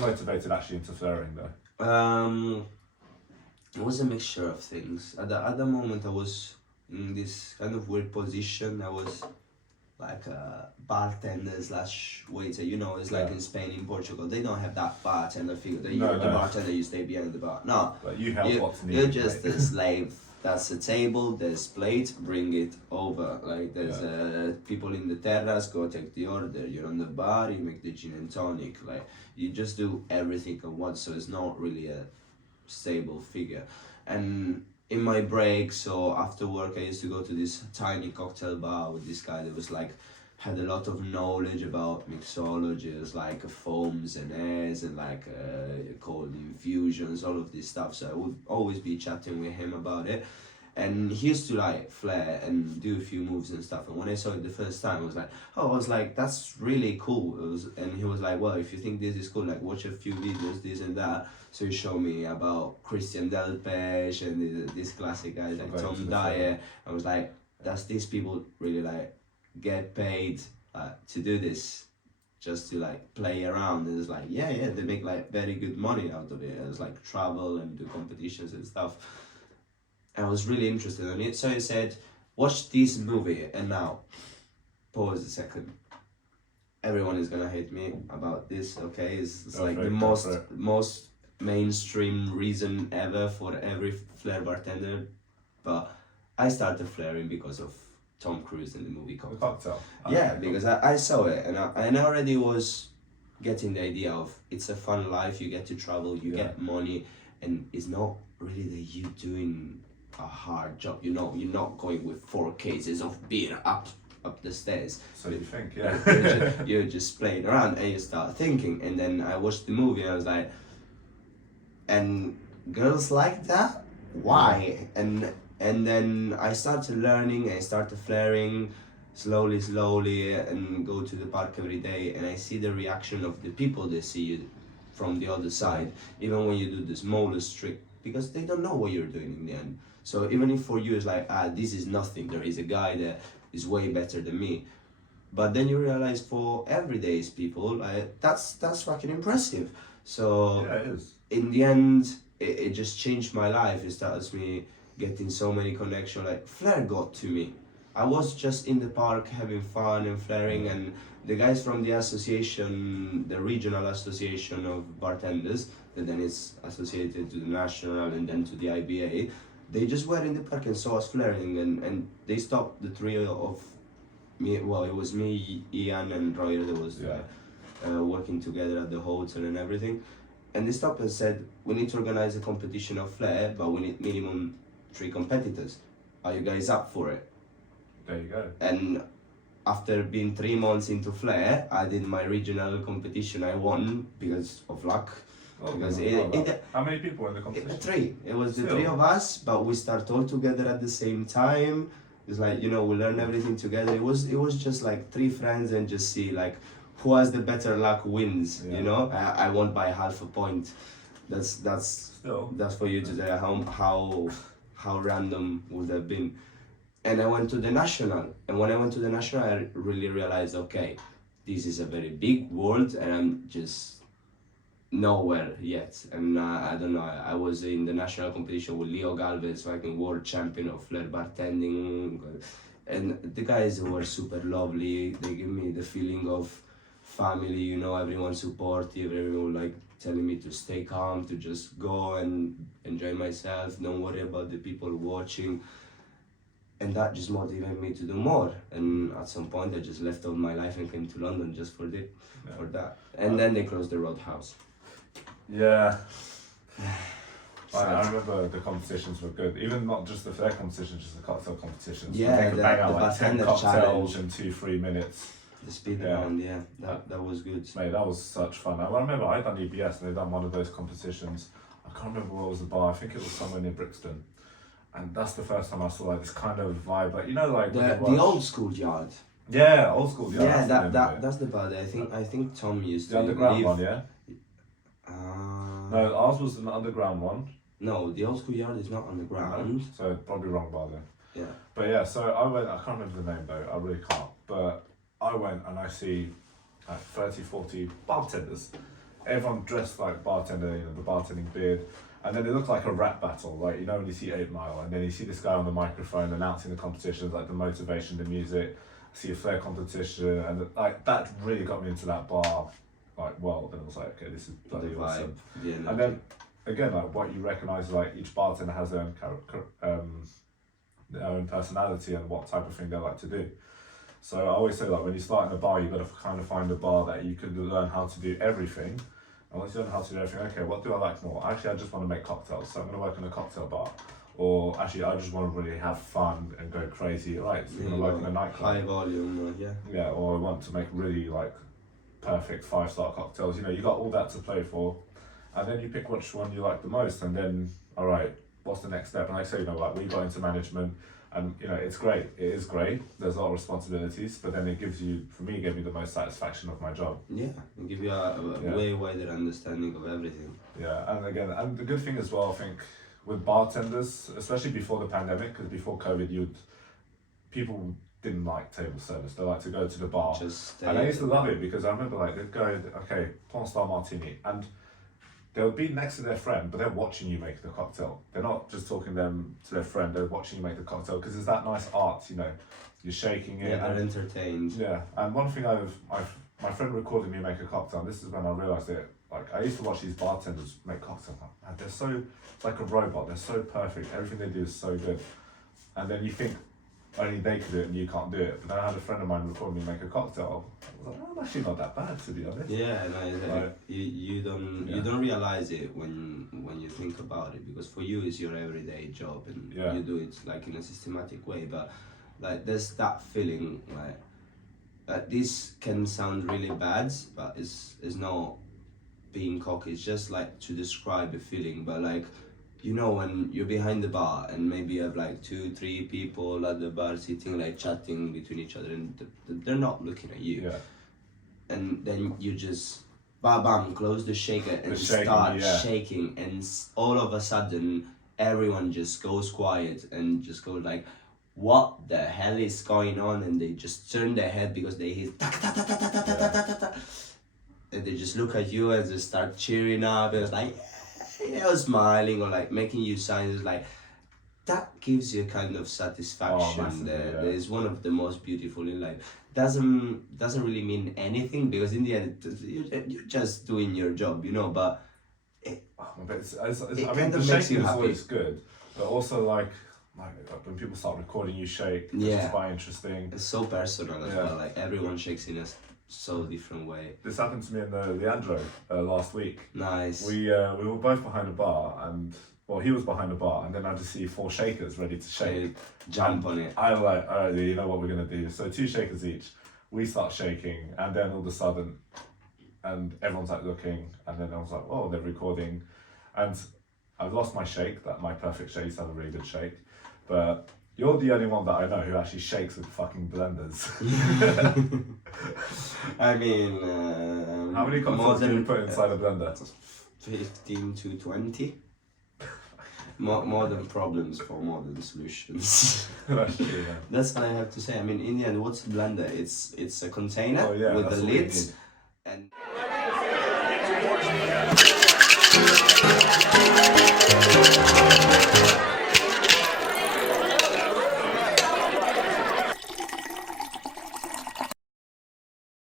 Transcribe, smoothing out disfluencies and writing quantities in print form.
motivated actually into flairing though? It was a mixture of things. At the moment, I was in this kind of weird position. I was like a bartender slash waiter. You know, it's like in Spain, in Portugal, they don't have that bartender figure. You're the bartender, you stay behind the bar. No, but you help what's needed. You're just a slave. That's a table, there's plate, bring it over. Like there's people in the terrace, go take the order. You're on the bar, you make the gin and tonic. Like you just do everything at once, so it's not really a stable figure. And in my break, so after work, I used to go to this tiny cocktail bar with this guy that was like had a lot of knowledge about mixologies, like foams and airs and like cold infusions, all of this stuff. So I would always be chatting with him about it. And he used to like flair and do a few moves and stuff. And when I saw it the first time, I was like, that's really cool. And he was like, well, if you think this is cool, like watch a few videos, this and that. So he showed me about Christian Delpech and this classic guy like Tom Dyer. I was like, does these people really like get paid to do this just to like play around? And it's like yeah they make like very good money out of it. It's like travel and do competitions and stuff. I was really interested in it, so he said watch this movie. And now pause a second, everyone is gonna hate me about this, okay? It's like the most mainstream reason ever for every flair bartender, but I started flairing because of Tom Cruise in the movie Cocktail. Yeah, because I saw it and I already was getting the idea of it's a fun life, you get to travel, you get money, and it's not really that you doing a hard job, you know, you're not going with 4 cases of beer up the stairs. So you think, yeah. You're just playing around and you start thinking. And then I watched the movie and I was like, and girls like that? Why? And then I started learning, I started flairing slowly and go to the park every day, and I see the reaction of the people they see you from the other side, even when you do the smallest trick, because they don't know what you're doing in the end. So even if for you it's like, this is nothing, there is a guy that is way better than me. But then you realize for everyday people, that's fucking impressive. So yeah, it is. In the end, it just changed my life. It starts me getting so many connections. Like flair got to me. I was just in the park having fun and flairing, and the guys from the association, the regional association of bartenders, that then is associated to the national and then to the IBA, they just were in the park and saw us flairing, and they stopped the trio of me. Well, it was me, Ian, and Roy that was working together at the hotel and everything. And they stopped and said, we need to organize a competition of flair, but we need minimum 3 competitors. Are you guys up for it? There you go. And after being 3 months into flair, I did my regional competition. I won because of luck. Oh, because how many people were in the competition? 3. It was the 3 of us, but we start all together at the same time. It's like, you know, we learn everything together. It was just like 3 friends and just see like who has the better luck wins. You know, I won by half a point. That's for you to say how random would have been. And I went to the national, and when I went to the national, I really realized, okay, this is a very big world, and I'm just nowhere yet. And I don't know, I was in the national competition with Leo Galvez, fucking world champion of flair bartending, and the guys were super lovely. They give me the feeling of family, you know, everyone supportive, everyone like telling me to stay calm, to just go and enjoy myself, don't worry about the people watching. And that just motivated me to do more. And at some point I just left all my life and came to London just for that. And then they closed the Roadhouse. Yeah. I remember the competitions were good. Even not just the flair competitions, just the cocktail competitions. Yeah, they could bang out like 10 cocktails challenge. in 2-3 minutes. The speed round, that was good. Mate, that was such fun. I remember I'd done EBS and they'd done one of those competitions. I can't remember what was the bar. I think it was somewhere near Brixton. And that's the first time I saw like this kind of vibe, like you know, like the old school yard. Yeah, old school yard. Yeah, that's the bar. I think Tom used the to underground one, yeah. No, ours was an underground one. No, the old school yard is not underground. So probably wrong bar then. Yeah. But yeah, so I went. I can't remember the name though. I really can't. But I went and I see like 30, 40 bartenders, everyone dressed like bartender, you know, the bartending beard. And then it looked like a rap battle, like, you know, when you see 8 Mile, and then you see this guy on the microphone announcing the competitions, like the motivation, the music, see a flair competition, and like that really got me into that bar, like, well, and I was like, okay, this is bloody The awesome. vibe, the energy. And then, again, like what you recognise, like each bartender has their own personality and what type of thing they like to do. So I always say, like, when you start in a bar, you've got to kind of find a bar that you can learn how to do everything. And once you learn how to do everything, okay, what do I like more? Actually, I just want to make cocktails, so I'm going to work in a cocktail bar. Or actually, I just want to really have fun and go crazy, right? So you're going to work in a nightclub. High volume, yeah. Yeah, or I want to make really, like, perfect 5-star cocktails. You know, you got all that to play for. And then you pick which one you like the most, and then, all right, what's the next step? And like I say, you know, like, we got into management, and, you know, it's great. It is great. There's a lot of responsibilities, but then it gives you, for me, it gave me the most satisfaction of my job. Yeah, and give you a way wider understanding of everything. Yeah, and again, and the good thing as well, I think, with bartenders, especially before the pandemic, because before COVID, people didn't like table service. They like to go to the bar. And I used to love it because I remember, like, they'd go, okay, porn star martini, and they would be next to their friend, but they're watching you make the cocktail. They're not just talking them to their friend, they're watching you make the cocktail, because there's that nice art, you know, you're shaking it. Yeah, they're entertained. Yeah, and one thing my friend recorded me make a cocktail, and this is when I realised it. Like, I used to watch these bartenders make cocktails, and they're so, it's like a robot, they're so perfect, everything they do is so good. And then you think only they could do it and you can't do it. But then I had a friend of mine record me make a cocktail. I was like, oh, I'm actually not that bad, to be honest. Yeah, no, you don't realize it when you think about it, because for you it's your everyday job and you do it like in a systematic way. But like, there's that feeling like this can sound really bad, but it's not being cocky. It's just like to describe a feeling. But like, you know, when you're behind the bar and maybe you have like 2-3 people at the bar sitting, like chatting between each other, and they're not looking at you. Yeah. And then you just bam, close the shaker and start shaking, and all of a sudden everyone just goes quiet and just goes like, what the hell is going on? And they just turn their head because they hear and they just look at you and they start cheering up, and it's like, or smiling, or like making you signs. Like, that gives you a kind of satisfaction. That is one of the most beautiful in life. Doesn't really mean anything, because in the end you're just doing your job, you know. But it kind of makes you happy. Always good, but also like when people start recording you shake, it's quite interesting. It's so personal as well. Like, everyone shakes in a so different way. This happened to me in the Leandro last week. Nice. We were both behind a bar, and well, he was behind the bar, and then I just see 4 shakers ready to shake. Jump on it. I'm like, all right, you know what we're gonna do. So 2 shakers each. We start shaking, and then all of a sudden, and everyone's like looking, and then I was like, oh, they're recording, and I've lost my shake. That my perfect shake. Had a really good shake, but you're the only one that I know who actually shakes with fucking blenders. I mean, how many cocktails do you put inside a blender? 15 to 20. Modern problems for modern solutions. That's true, yeah. That's what I have to say. I mean, in the end, what's a blender? It's a container with the lids, and